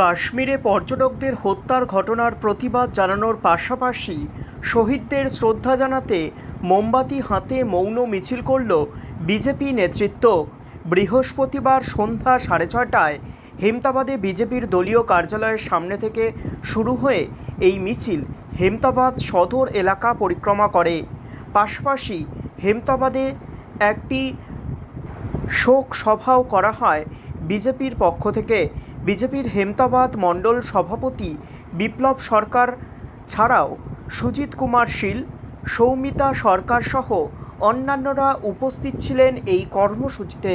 কাশ্মীরে পর্যটকদের হত্যার ঘটনার প্রতিবাদ জানানোর পাশাপাশি শহীদদের শ্রদ্ধা জানাতে মোমবাতি হাতে মৌন মিছিল করল বিজেপি নেতৃত্ব। বৃহস্পতিবার সন্ধ্যা সাড়ে ছয়টায় হেমতাবাদে বিজেপির দলীয় কার্যালয়ের সামনে থেকে শুরু হয়ে এই মিছিল হেমতাবাদ সদর এলাকা পরিক্রমা করে। পাশাপাশি হেমতাবাদে একটি শোক সভাও করা হয় বিজেপির পক্ষ থেকে বিজেপির হেমতাবাদ মণ্ডল সভাপতি বিপ্লব সরকার ছাড়াও সুজিত কুমার শীল, সৌমিতা সরকার সহ অন্যান্যরা উপস্থিত ছিলেন এই কর্মসূচিতে।